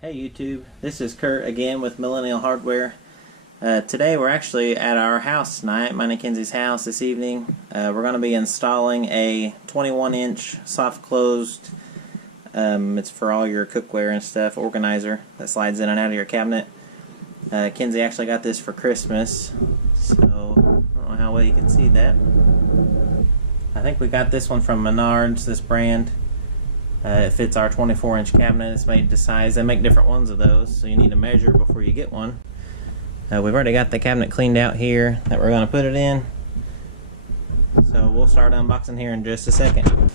Hey YouTube, this is Kurt again with Millennial Hardware. Today we're actually at our house tonight, mine and Kenzie's house this evening. We're going to be installing a 21-inch soft closed, it's for all your cookware and stuff, organizer that slides in and out of your cabinet. Kenzie actually got this for Christmas, so I don't know how well you can see that. I think we got this one from Menards, this brand. It fits our 24-inch cabinet. It's made to size. They make different ones of those, so you need to measure before you get one. We've already got the cabinet cleaned out here that we're going to put it in. So we'll start unboxing here in just a second.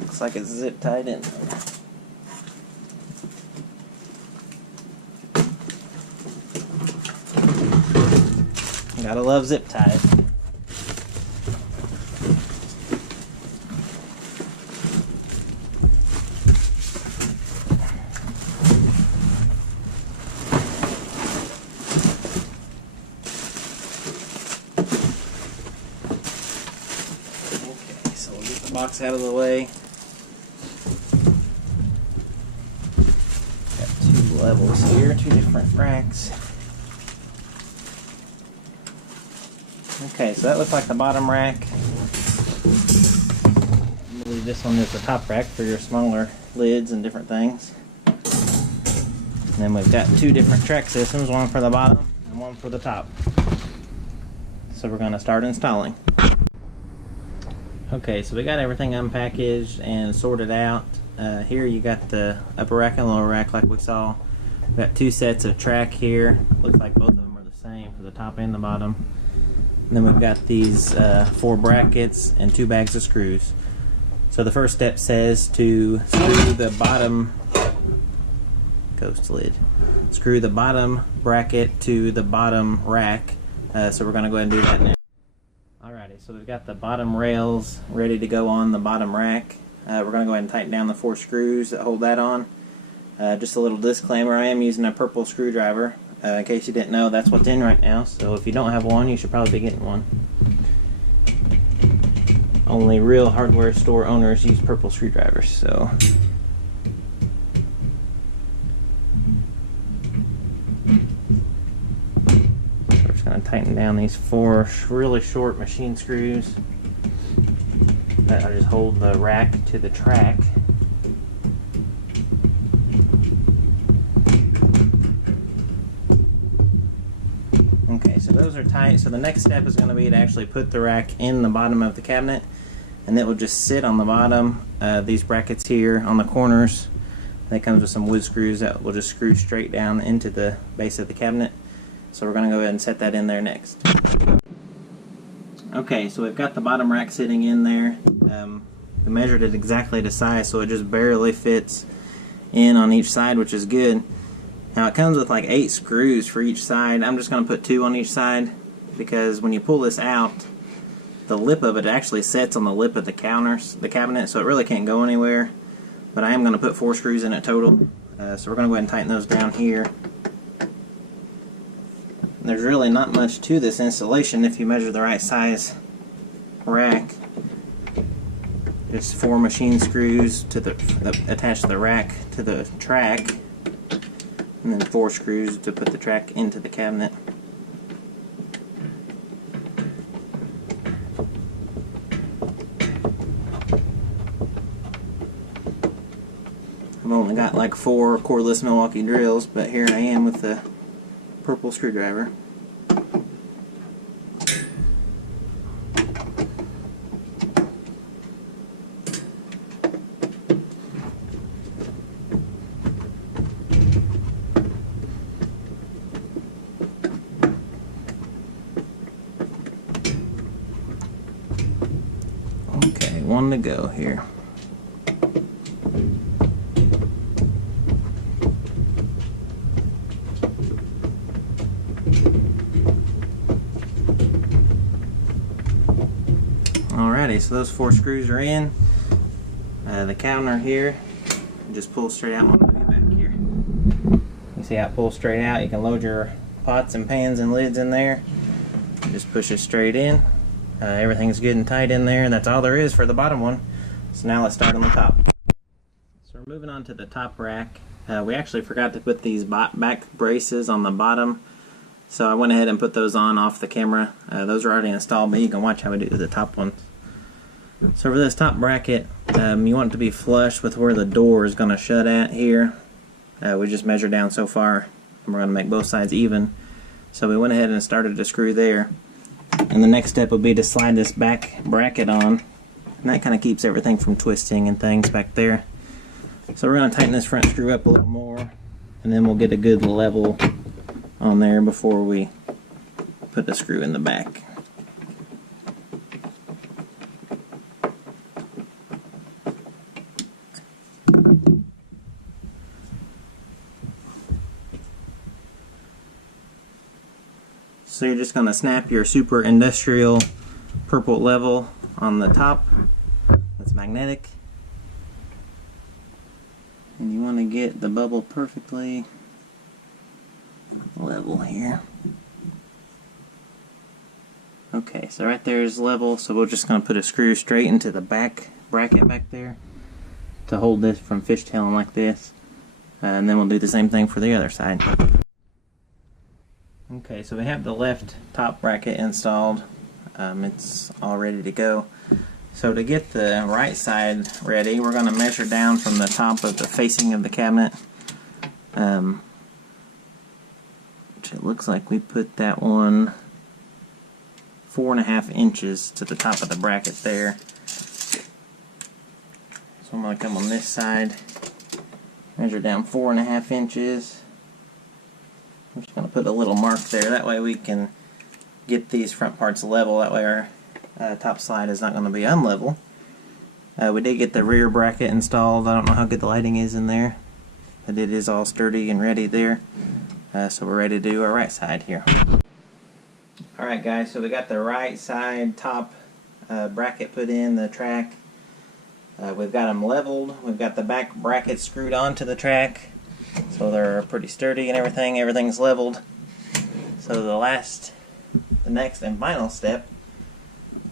Looks like it's zip tied in there. Gotta love zip ties. Okay, so we'll get the box out of the way. Levels here, two different racks. Okay, so that looks like the bottom rack. I believe this one is the top rack for your smaller lids and different things. And then we've got two different track systems, one for the bottom and one for the top. So we're going to start installing. Okay, so we got everything unpackaged and sorted out. Here you got the upper rack and lower rack like we saw. We've got two sets of track here. Looks like both of them are the same for the top and the bottom. And then we've got these 4 brackets and 2 bags of screws. So the first step says to screw the bottom ghost lid. Screw the bottom bracket to the bottom rack. So we're going to go ahead and do that now. Alrighty, so we've got the bottom rails ready to go on the bottom rack. We're going to go ahead and tighten down the 4 screws that hold that on. Just a little disclaimer, I am using a purple screwdriver. In case you didn't know, that's what's in right now, so if you don't have one, you should probably be getting one. Only real hardware store owners use purple screwdrivers, so. We're just going to tighten down these 4 really short machine screws that just hold the rack to the track. Okay, so those are tight. So the next step is going to be to actually put the rack in the bottom of the cabinet, and it will just sit on the bottom. These brackets here on the corners, that comes with some wood screws that will just screw straight down into the base of the cabinet. So we're going to go ahead and set that in there next. Okay, so we've got the bottom rack sitting in there. We measured it exactly to size, so it just barely fits in on each side, which is good. Now it comes with like 8 screws for each side. I'm just going to put 2 on each side because when you pull this out, the lip of it actually sets on the lip of the cabinet, so it really can't go anywhere. But I am going to put 4 screws in it total. So we're going to go ahead and tighten those down here. There's really not much to this installation if you measure the right size rack. Just 4 machine screws to that attach the rack to the track, and then 4 screws to put the track into the cabinet. I've only got like 4 cordless Milwaukee drills, but here I am with the purple screwdriver. Okay, 1 to go here. Alrighty, so those 4 screws are in. The counter here, just pull straight out. I'm gonna move you back here. You see how it pulls straight out? You can load your pots and pans and lids in there. Just push it straight in. Everything's good and tight in there, and that's all there is for the bottom one. So now let's start on the top. So we're moving on to the top rack. We actually forgot to put these back braces on the bottom, so I went ahead and put those on off the camera. Those are already installed, but you can watch how we do the top ones. So for this top bracket, you want it to be flush with where the door is going to shut at here. We just measured down so far, and we're going to make both sides even. So we went ahead and started to screw there. And the next step would be to slide this back bracket on. And that kind of keeps everything from twisting and things back there. So we're going to tighten this front screw up a little more, and then we'll get a good level on there before we put the screw in the back. So you're just going to snap your super industrial purple level on the top. That's magnetic. And you want to get the bubble perfectly level here. Okay, so right there is level, so we're just going to put a screw straight into the back bracket back there to hold this from fishtailing like this. And then we'll do the same thing for the other side. Okay, so we have the left top bracket installed. It's all ready to go. So to get the right side ready, we're going to measure down from the top of the facing of the cabinet. Which it looks like we put that one 4.5 inches to the top of the bracket there. So I'm going to come on this side, measure down 4.5 inches. I'm just going to put a little mark there, that way we can get these front parts level, that way our top slide is not going to be unlevel. We did get the rear bracket installed. I don't know how good the lighting is in there, but it is all sturdy and ready there. So we're ready to do our right side here. Alright guys, so we got the right side top bracket put in, the track. We've got them leveled. We've got the back bracket screwed onto the track. So they're pretty sturdy and everything. Everything's leveled. So the next and final step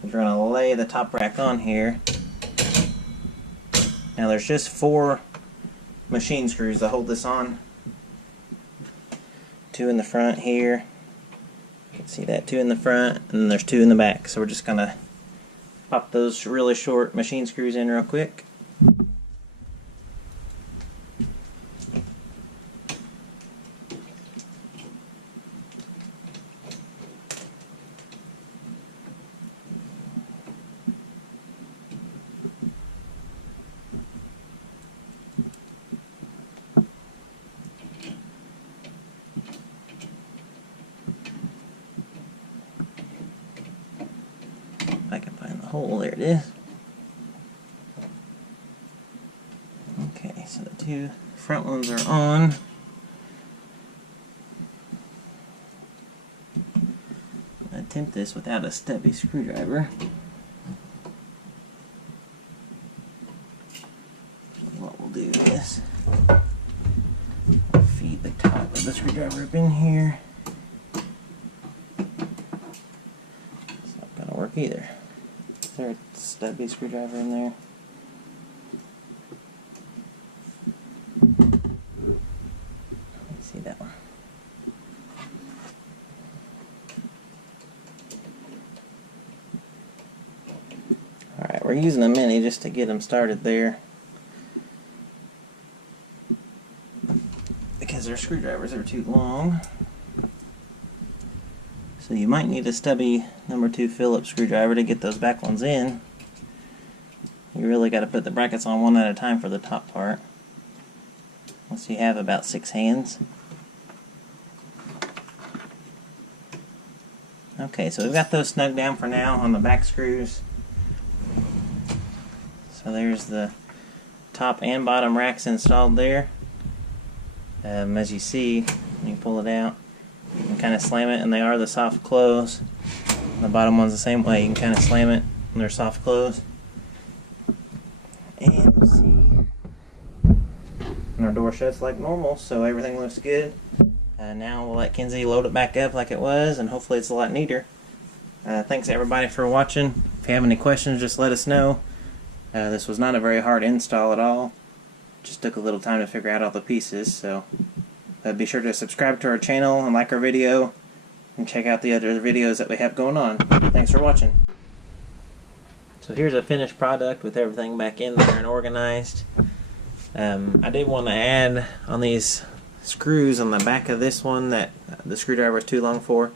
is we're going to lay the top rack on here. Now there's just 4 machine screws to hold this on. 2 in the front here. You can see that, 2 in the front, and then there's 2 in the back. So we're just going to pop those really short machine screws in real quick. I can find the hole, there it is. Okay, so the 2 front ones are on. I'm going to attempt this without a stubby screwdriver. What we'll do is feed the top of the screwdriver up in here. It's not going to work either. Is there a stubby screwdriver in there? Let's see that one. Alright, we're using a mini just to get them started there, because their screwdrivers are too long. So you might need a stubby number 2 Phillips screwdriver to get those back ones in. You really got to put the brackets on one at a time for the top part, unless you have about 6 hands. Okay, so we've got those snug down for now on the back screws. So there's the top and bottom racks installed there. As you see, when you pull it out, you can kind of slam it, and they are the soft close. The bottom one's the same way. You can kind of slam it, and they're soft close. And we'll see. And our door shuts like normal, so everything looks good. Now we'll let Kenzie load it back up like it was, and hopefully it's a lot neater. Thanks everybody for watching. If you have any questions, just let us know. This was not a very hard install at all. Just took a little time to figure out all the pieces, so be sure to subscribe to our channel and like our video, and check out the other videos that we have going on. Thanks for watching. So here's a finished product with everything back in there and organized. I did want to add on these screws on the back of this one that the screwdriver was too long for.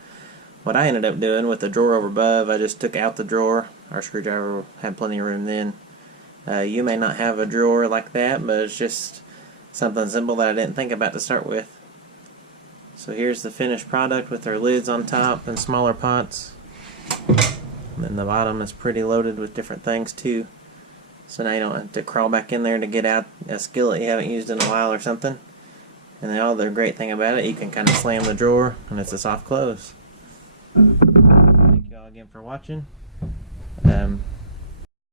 What I ended up doing with the drawer over above, I just took out the drawer. Our screwdriver had plenty of room then. You may not have a drawer like that, but it's just something simple that I didn't think about to start with. So here's the finished product with our lids on top and smaller pots. And then the bottom is pretty loaded with different things too. So now you don't have to crawl back in there to get out a skillet you haven't used in a while or something. And the other great thing about it, you can kind of slam the drawer and it's a soft close. Thank you all again for watching.